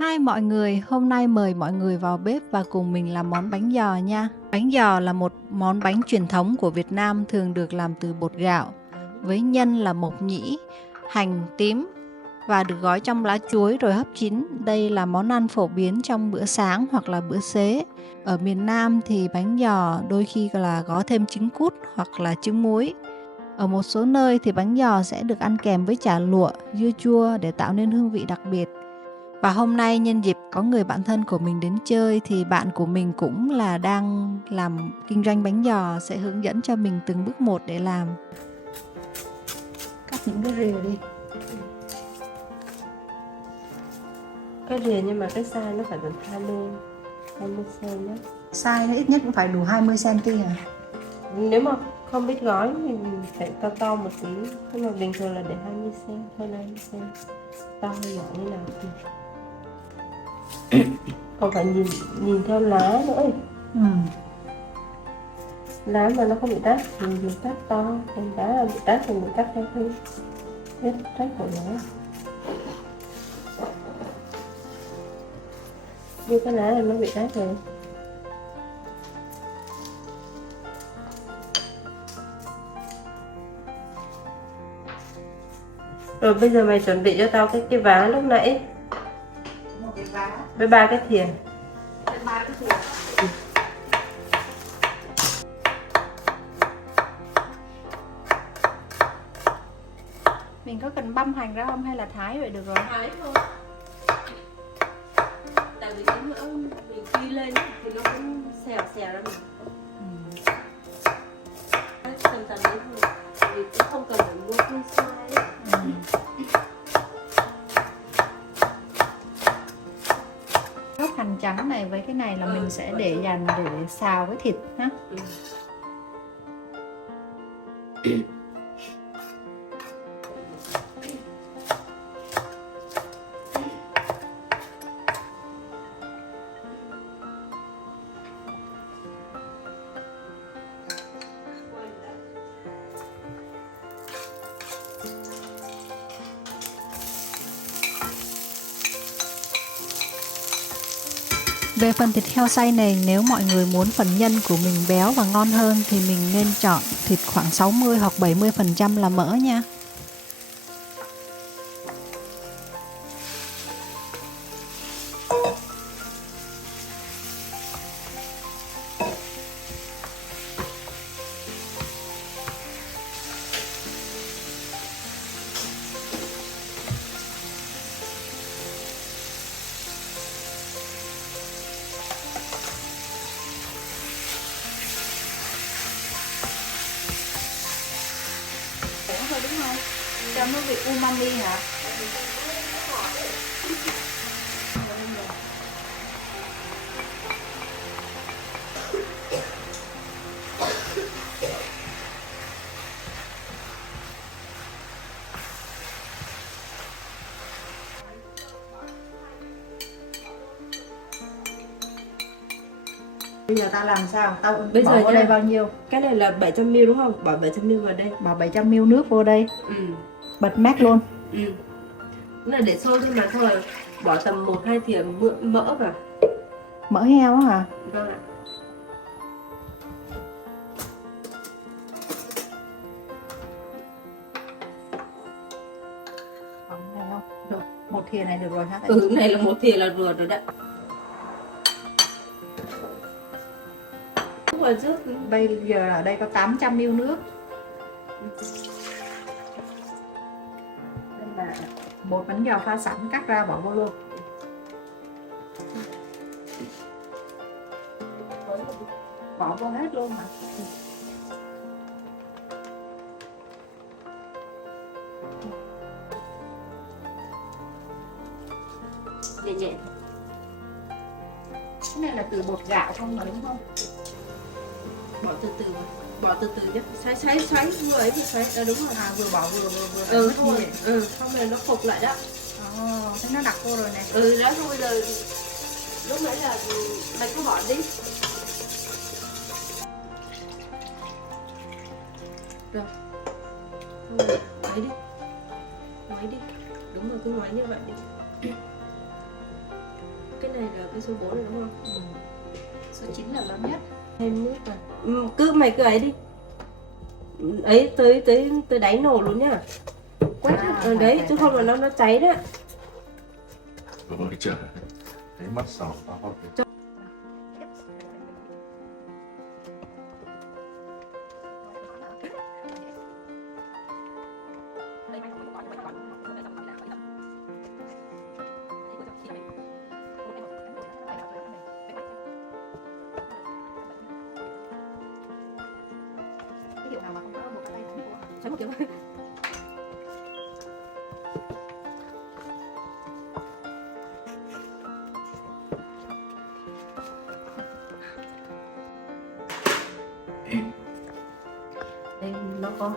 Hi mọi người, hôm nay mời mọi người vào bếp và cùng mình làm món bánh giò nha. Bánh giò là một món bánh truyền thống của Việt Nam thường được làm từ bột gạo, với nhân là mộc nhĩ, hành tím và được gói trong lá chuối rồi hấp chín. Đây là món ăn phổ biến trong bữa sáng hoặc là bữa xế. Ở miền Nam thì bánh giò đôi khi là có thêm trứng cút hoặc là trứng muối. Ở một số nơi thì bánh giò sẽ được ăn kèm với chả lụa, dưa chua để tạo nên hương vị đặc biệt. Và hôm nay nhân dịp có người bạn thân của mình đến chơi thì bạn của mình cũng là đang làm kinh doanh bánh giò, sẽ hướng dẫn cho mình từng bước một để làm. Cắt những cái rìa đi. Cái rìa nhưng mà cái size nó phải tầm 20 cm đó. Size nó ít nhất cũng phải đủ 20 cm à? Nếu mà không biết gói thì mình phải to to một tí. Nhưng mà bình thường là để 20 cm, hơn 20 cm. To hay nhỏ như nào thì còn phải nhìn theo lá nữa. Lá mà nó không bị rách thì mình cắt to, còn lá là bị rách thì mình cắt theo cái vết rách của nó. Như cái lá này nó bị rách rồi. Rồi bây giờ mày chuẩn bị cho tao cái vá lúc nãy. Một cái vá Với 3 cái thìa. với 3 cái thìa. Mình có cần băm hành ra không hay là thái vậy được rồi? Thái thôi. Tại vì cái nữa mình phi lên thì nó cũng xèo xèo ra mình. Tầm tầm đấy thôi. Vì cũng không cần phải mua full size. Gốc hành trắng này với cái này là mình sẽ để dành để xào với thịt ha. Về phần thịt heo xay này, nếu mọi người muốn phần nhân của mình béo và ngon hơn thì mình nên chọn thịt khoảng 60 hoặc 70% là mỡ nha. Thôi đúng không? Cho nó vị umami hả? Bây giờ tao làm sao? Tao Bây bỏ giờ vào nha, đây bao nhiêu? cái này là 700ml đúng không? Bỏ 700ml vào đây. Bỏ 700ml nước vô đây. Bật mát luôn. Cái này để sôi thôi mà, thôi là bỏ tầm 1-2 thìa mỡ vào. Mỡ heo á hả? Vâng ạ. Còn này không? Được. Một thìa này được rồi hả? Này là 1 thìa là vừa rồi đấy. Rồi trước Bây giờ ở đây có 800ml nước. Đây là bột bánh giò pha sẵn, cắt ra bỏ vô luôn. Bỏ vô hết luôn mà. nhẹ nhẹ. Cái này là từ bột gạo không mà đúng không? Bỏ từ từ vào. Bỏ từ từ nhé. Xoáy vừa ấy vừa xoáy. Đúng rồi. À, vừa bỏ vừa thôi. Xong rồi nó khục lại đó. Thế nó đặc vô rồi này. Đó thôi rồi. Lúc nãy là mày cứ bỏ đi. Rồi. Ngoáy đi. Ngoáy đi. Đúng rồi, cứ ngoáy như vậy đi. cái số 4 này đúng không? Số 9 là lớn nhất. Thêm nước vào. Mày cứ ấy đi. Ấy tới đáy nồi luôn nhá. Quét ở đấy chứ không là nó cháy đó. Ôi trời, thấy mắt sầu to. Cái hiệu nào mà không có một cái tay của xoắn một kiểu. Đây nó có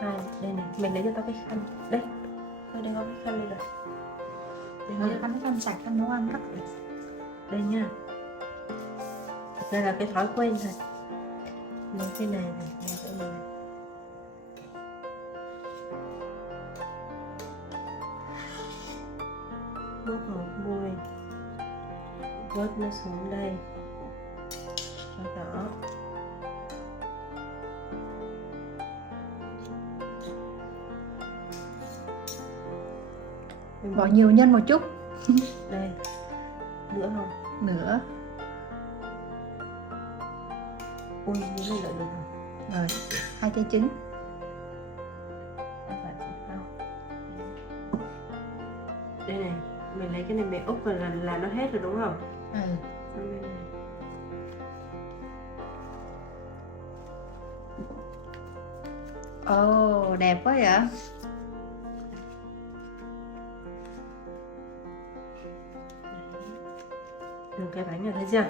hai đây này, mình lấy cho tao cái khăn đây, đây có cái khăn đây rồi, đây nha. Khăn sạch, khăn nấu ăn cắt. Đây nha, thật ra là cái thói quen thôi, lấy cái này này, lấy cái này. Móc một môi, vớt nó xuống đây, cho đỏ. Bỏ nhiều nhân một chút. Đây, nữa không? Nữa. Ui, như này lại được rồi. Rồi, 2 trái trứng. Các bạn thấy không? Đây này, mình lấy cái này mình úp vào là nó hết rồi đúng không? Ừ. Xong bên này. Ồ, đẹp quá vậy. Đường cái bánh này thấy chưa?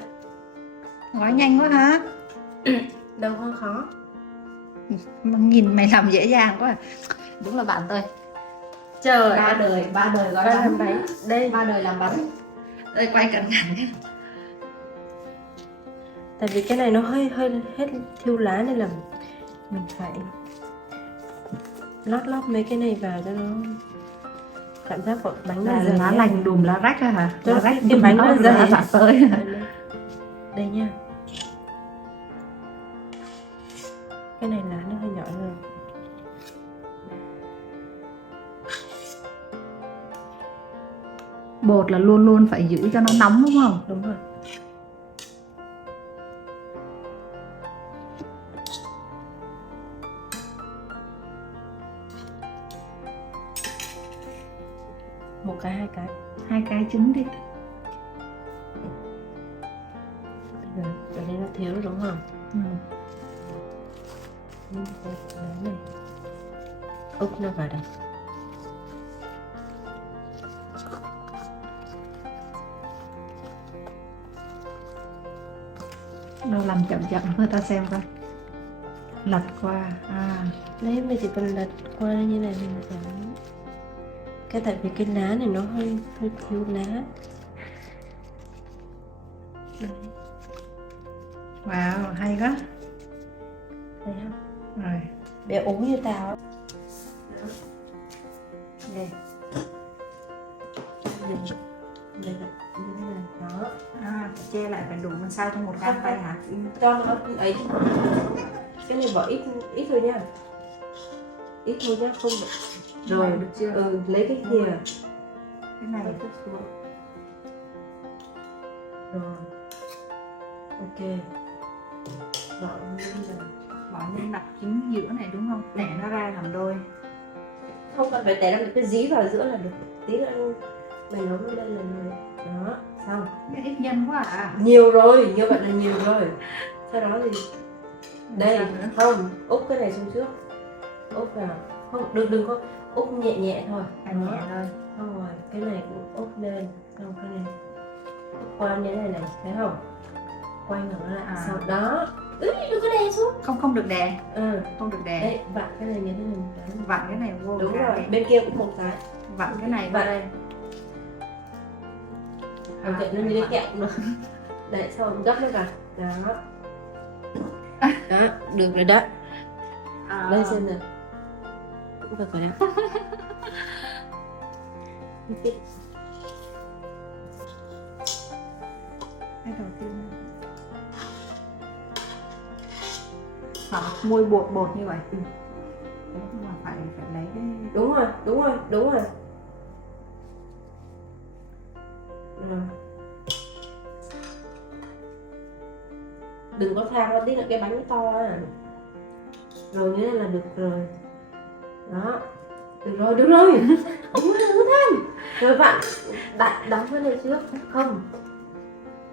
Gói nhanh quá hả? Đâu có khó. Nhìn mày làm dễ dàng quá. Đúng là bạn tôi. Trời Ba đời gói ba bánh. bánh. Đây. 3 đời làm bánh. Đây quay cẩn thận nhé. Tại vì cái này nó hơi hết thiêu lá nên là mình phải lót mấy cái này vào cho nó cảm giác của bánh Là dày lá ấy. lành đùm lá rách hả? Cho Lá rách cái bánh nó dày. là bạn tôi. Đây nha. Cái này lá nó hơi nhỏ rồi. Bột là luôn luôn phải giữ cho nó nóng đúng không? Đúng rồi. Một cái, hai cái. 2 cái trứng đi. Rồi, ở đây nó thiếu đúng không? Ừ. Đây, này. Úp nó vào đây. Đâu làm chậm chậm thôi ta xem coi. Lật qua. Đấy, mình chỉ cần lật qua như này mình sẽ cái tại vì cái lá này nó hơi thiếu lá. Đấy. Wow, hay quá. Thấy không? Rồi. Bé ốm như tao á. Đây. Đây là như thế này. Đó. Che lại phải đủ làm sao trong một găng tay hả? Cho nó ấy. Cái này bỏ ít thôi nha. Ít thôi nhá, không được. Rồi, được chưa? Lấy cái thìa. Cái này. Rồi. Ok. Gọn như là Bỏ lên đặt chính giữa này đúng không? Tẻ nó ra làm đôi. không cần phải tẻ ra, cứ dí vào giữa là được. Tí nữa mình nấu lên đây là rồi. Đó, xong. Cái ít nhân quá à? Nhiều rồi, như vậy là nhiều rồi. Sau đó thì đây Sao nữa? không úp cái này xuống trước, úp vào không đừng có úp nhẹ nhẹ thôi, Nhẹ thôi. xong rồi cái này cũng úp lên, xong cái này úp qua như thế này này, thấy không, quay ngược lại sau đó đừng có đè xuống, Không được đè. Không được đè. đây vặn cái này như thế này đấy. Vặn cái này vô. Đúng cái. rồi, bên kia cũng một cái Vặn cái này vào đây. ok nó như cái kẹo nữa. Đấy, xong gấp nó vào đó. Đó, được rồi đó. Đây xem nào. Cũng phải khỏe. Cái đầu tiên môi bột bột như vậy. Đấy, nhưng mà phải lấy cái Đúng rồi, đúng rồi, đúng rồi. Rồi. Đừng có tham quá tí là cái bánh to à. Rồi như thế là được rồi. Đó. Được rồi, được rồi. Đúng rồi, đừng có tham. Rồi bạn đóng cái này trước. Không.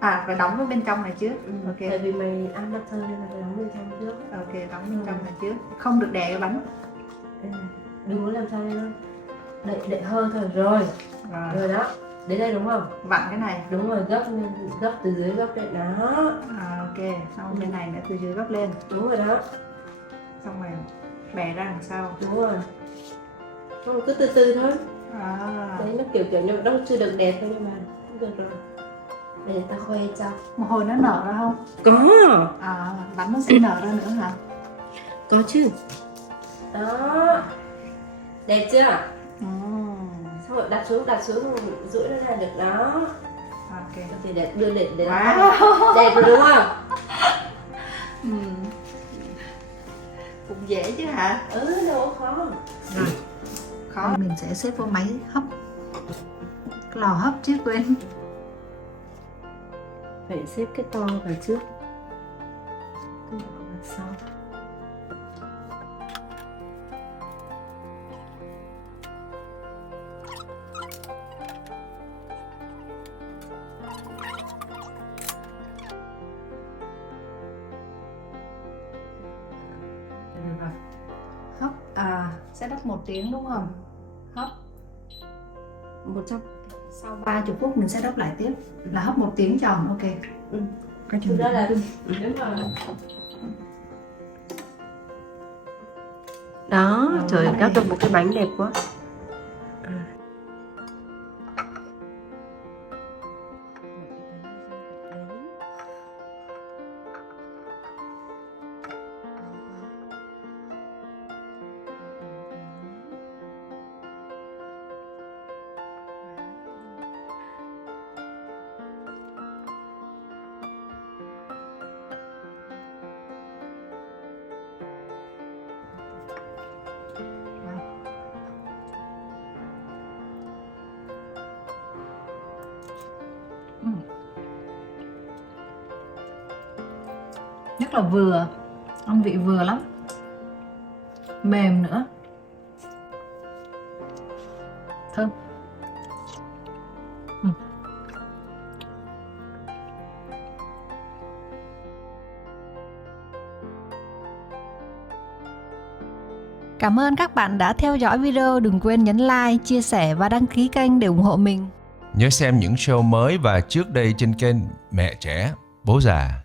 phải đóng vào bên trong này trước. Ok. Tại vì mày ăn bát thơm nên là phải đóng bên trong trước. Ok, đóng bên trong này trước. Không được đè cái bánh. Đừng có làm sao đây đâu. Đậy hơi thôi. Rồi. Rồi đó. Đến đây đúng không? Vặn cái này. Đúng rồi, gấp từ dưới gấp lên đó. Ok, xong bên này nữa từ dưới gấp lên. Đúng rồi đó. Xong rồi bẻ ra đằng sau. Đúng rồi. Không, cứ từ từ thôi. Đấy, nó kiểu nó chưa được đẹp thôi nhưng mà cũng được rồi. Để ta khoe cho. Một hồi nó nở ra không? Có. Bánh nó sẽ nở ra nữa hả? Có chứ. Đó. Đẹp chưa? Xong rồi đặt xuống duỗi nó ra được đó. Ok. Thì để đưa để Wow. đẹp rồi đúng không? Cũng dễ chứ hả? Đâu có khó. Khó. Mình sẽ xếp vào máy hấp. Lò hấp chứ quên. Phải xếp cái to vào trước. Cái nhỏ vào sau. Được rồi. Hấp sẽ đắp 1 tiếng đúng không? Hấp 100. sau 30 phút mình sẽ đắp lại tiếp, là hấp 1 tiếng tròn. Ok. Cái Thực ra là đúng rồi. Đó, trời ơi, gắp được một cái bánh đẹp quá. Rất là vừa, ăn vị vừa lắm, mềm nữa, thơm. Cảm ơn các bạn đã theo dõi video. Đừng quên nhấn like, chia sẻ và đăng ký kênh để ủng hộ mình. Nhớ xem những show mới và trước đây trên kênh Mẹ Trẻ, Bố Già.